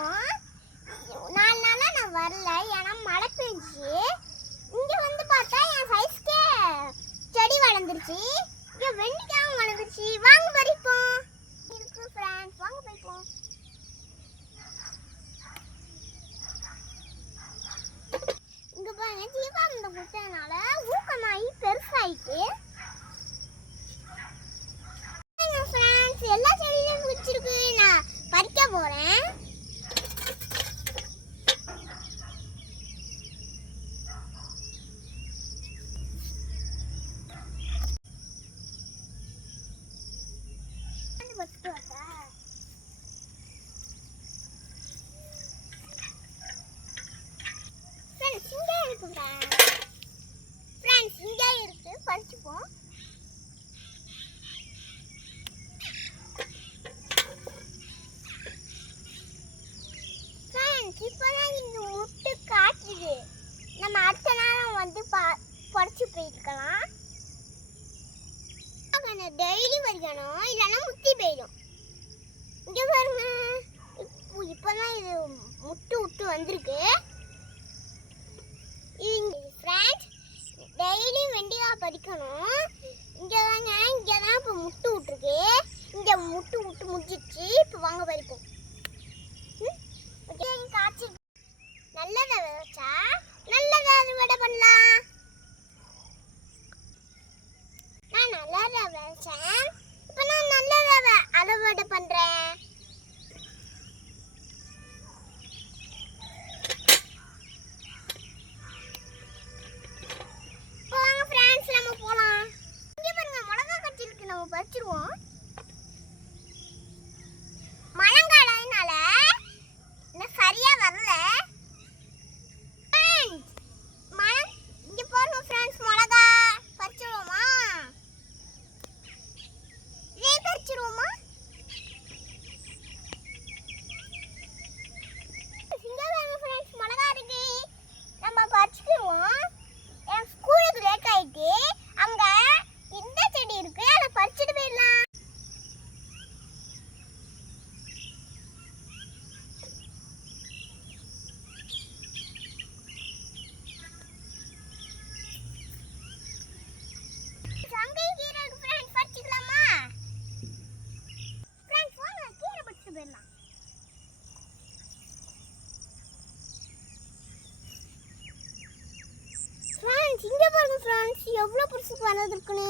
வந்திருக்கோம். 4 நாளா நான் வரல, ஏன்னா மழை பெஞ்சிச்சு. இங்க வந்து பார்த்தா என் சைஸ்க்கே செடி வளர்ந்துருச்சு. இங்க வெண்டைக்காவும் வளர்ந்துருச்சு. வாங்க பறிப்போம். இருக்கு ஃப்ரெண்ட்ஸ், வாங்க பறிப்போம். இங்க பாருங்க, ஜீவானந்த குட்டனால ஊக்கமாயி பெருசாயிட்டு எல்லா செடியிலும் பிடிச்சிருக்கு. நான் பறிக்க போறேன். இங்க இருக்கு, பறிச்சுப்போம். இப்பதான் இந்த முட்டு காட்டுது. நம்ம அடுத்த நேரம் வந்து பறிச்சு போயிருக்கலாம். டெய்லி வரைக்கணும், இல்லைன்னா முத்தி போயிடும். இங்க பாருங்க, இப்பதான் இது முட்டு விட்டு வந்திருக்கு. டெய்லி வெண்டைக்காய் பறிக்கணும். இங்கதான் இப்போ முட்டு விட்டுருக்கு. இங்க முட்டு விட்டு முடிஞ்சிடுச்சு. இப்போ வாங்க பறிப்போம். காய்ச்சி நல்லதை விதைச்சா நல்லதை அறுவடை பண்ணலாம். நான் நல்லதை விதைச்சேன், இப்போ நான் நல்லதை அறுவடை பண்றேன். வாங்க ஃப்ரெண்ட்ஸ், நம்ம போலாம். இங்க பாருங்க, மிளகா கட்டி இருக்கு, நம்ம பறிச்சிருவோம். மழைங்காலம்னால சரியா வரல. இங்க பாருங்க ஃப்ரெண்ட்ஸ், மிளகா பறிச்சிருவோமா? இதே பறிச்சிருவோமா? இங்க பாருங்க ஃப்ரெண்ட்ஸ், மிளகா இருக்கு, நம்ம பறிச்சிருவோம். என் ஸ்கூலுக்கு லேட் ஆயிட்டு, அங்க இந்த செடி இருக்கு, அதை பறிச்சிட்டு போயிடலாம். இங்க பாருங்க ஃப்ரெண்ட்ஸ், எவ்வளவு பெருசுக்கு வந்திருக்குன்னு.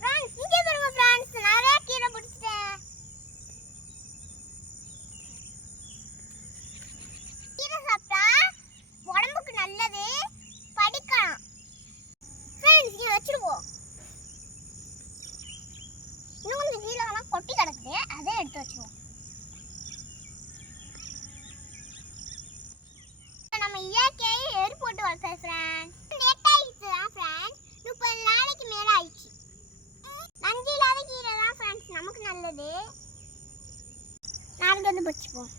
ஃப்ரெண்ட்ஸ் இங்க பாருங்க ஃப்ரெண்ட்ஸ், நிறைய கீரை பிடிச்சிட்டேன். கீரை சாப்பிட்டா உடம்புக்கு நல்லது, படிக்கலாம். ஃப்ரெண்ட்ஸ் இங்க வச்சிருவோம். இன்னும் கொஞ்சம் கீழே கொட்டி கிடக்குது, அதை எடுத்து வச்சுருவோம். நம்ம இயற்கையை ஏறு போட்டு வளர்த்தோம் ஃப்ரெண்ட்ஸ். லேட் ஆயிடுச்சு தான் ஃப்ரெண்ட்ஸ், 30 நாளைக்கு மேலே ஆயிடுச்சு. நஞ்சு இல்லாத கீரை தான் ஃப்ரெண்ட்ஸ் நமக்கு நல்லது. நாளைக்கு வந்து வச்சுப்போம்.